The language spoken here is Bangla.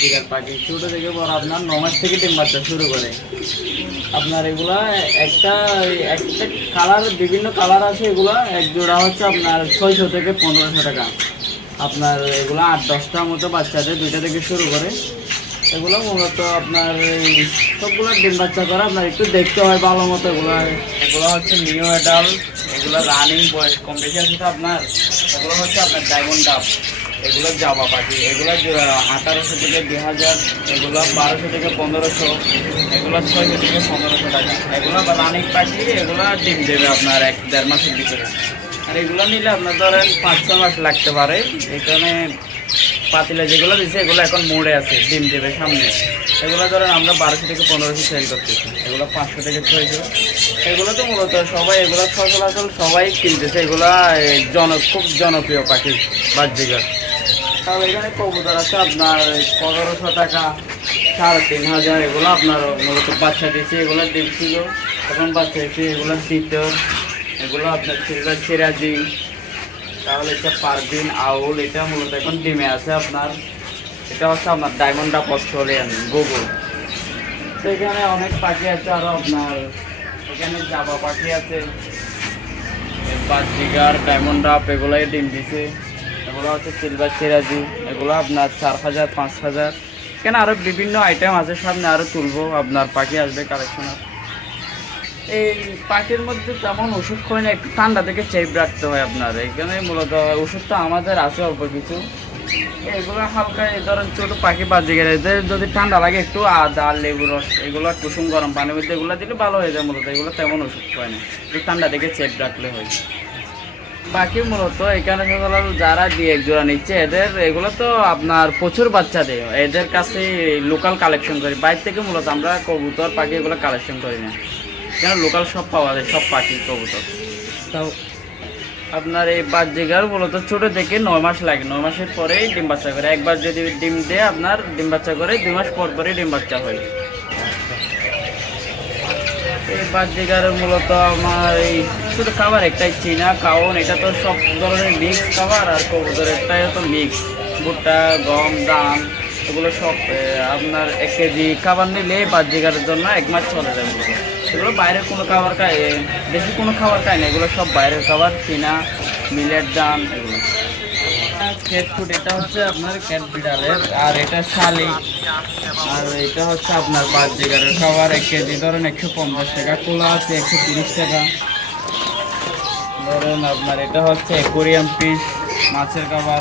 জিগার পাখি ছোট থেকে বড় আপনার 9 মাস থেকে ডিম বাচ্চা শুরু করে। আপনার এগুলা একটা একটা কালার, বিভিন্ন কালার আছে। এগুলা এক জোড়া হচ্ছে আপনার 600 থেকে 1500 টাকা। আপনার এগুলো 8-10টার মতো বাচ্চা আছে, 2টা থেকে শুরু করে। এগুলো মূলত আপনার এই সবগুলো ডিম বাচ্চা করে। আপনার একটু দেখতে হয় ভালো মতো। এগুলো হচ্ছে নিউ অ্যাডাল্ট। এগুলো রানিং বয়স কম বেশি আছে তো আপনার। এগুলো হচ্ছে আপনার ডায়মন্ড ডাব। এগুলো জাবা পাখি। এগুলো 1800 থেকে 2000, এগুলো 1200 থেকে 1500, এগুলো 600 থেকে 1500 টাকা। এগুলো রানিং পাখি। এগুলো ডিম দেবে আপনার 1-1.5 মাসের ভিতরে। আর এগুলো নিলে আপনার ধরেন 5-6 মাস লাগতে পারে। এখানে পাতিলা যেগুলো দিচ্ছে এগুলো এখন মোড়ে আছে, ডিম দেবে সামনে। এগুলো ধরেন আমরা 1200 থেকে 1500 সেল করতেছি। এগুলো 500 থেকে 600। এগুলো তো মূলত সবাই, এগুলো সচরাচর সবাই কিনতেছে। এগুলো খুব জনপ্রিয় পাখি বাজরিগার। তাহলে এখানে কবুতর আছে আপনার 1500 টাকা, 3500। এগুলো আপনার মূলত বাচ্চা দিচ্ছে। এগুলো ডিম ছিল, এখন বাচ্চা দিচ্ছে। এগুলো তিতর, এগুলো আপনার সিলভার সিরাজি। তাহলে এটা পারবিন আউল, এটা মূলত এখন ডিমে আছে আপনার। এটা হচ্ছে আপনার ডায়মন্ড ডাব অস্ট্রেলিয়ান গুগল। তো এখানে অনেক পাখি আছে আরও আপনার। এখানে জাবা পাখি আছে, বাজরিগার, ডায়মন্ড ডাব, এগুলোই ডিম দিছে। এগুলো হচ্ছে সিলভার সিরাজি। এগুলো আপনার 4000, 5000। এখানে আরও বিভিন্ন আইটেম আছে, সামনে আরও তুলবো। আপনার পাখি আসবে কালেকশনের। এই পাখির মধ্যে তেমন ওষুধ খায় না, একটু ঠান্ডা থেকে চেপ রাখতে হয় আপনার। এখানে মূলত ওষুধটা আমাদের আছে অল্প কিছু। এগুলো হালকা, এই ধরেন ছোটো পাখি বাজরিগার, এদের যদি ঠান্ডা লাগে একটু আদা, লেবু রস, এগুলো কুসুম গরম পানির মধ্যে এগুলো দিলে ভালো হয়ে যায়। মূলত এগুলো তেমন ওষুধ খায় না, একটু ঠান্ডা থেকে চেপ রাখলে হয়। বাকি মূলত এখানে যারা দিয়ে এক জোড়া নিচ্ছে, এদের এগুলো তো আপনার প্রচুর বাচ্চা দেয়। এদের কাছে লোকাল কালেকশন করি, বাইরে থেকে মূলত আমরা কবুতর পাখি এগুলো কালেকশন করি না। কেন লোকাল সব পাওয়া যায়, সব পাখি কবুতর। তাও আপনার এই বাজরিগার মূলত ছোটো থেকে 9 মাস লাগে। 9 মাসের পরেই ডিম বাচ্চা করে। একবার যদি ডিম দেয় আপনার, ডিম বাচ্চা করে 2 মাস পর পরই ডিম বাচ্চা হয়। এই বাজরিগারের মূলত আমার এই শুধু খাবার একটাই চীনা কাউন। এটা তো সব ধরনের মিক্স খাবার। আর কবুতর একটাই তো মিক্স, ভুট্টা, গম, ধান, এগুলো সব আপনার 1 কেজি খাবার নিলে বাজরিগারের জন্য 1 মাস চলে যায় মূলত। এগুলো বাইরের কোনো খাবার খায়, বেশি কোনো খাবার খায় না। এগুলো সব বাইরের খাবার, চীনা, মিলেট, ধান, এগুলো। ক্যাট ফুড, এটা হচ্ছে আপনার ক্যাট বিড়ালের। আর এটা শালিক। আর এটা হচ্ছে আপনার বাজরিগারের খাবার। 1 কেজি ধরেন 150 টাকা। কোলা আছে 130 টাকা। ধরেন আপনার এটা হচ্ছে অ্যাকোরিয়াম ফিশ, মাছের খাবার।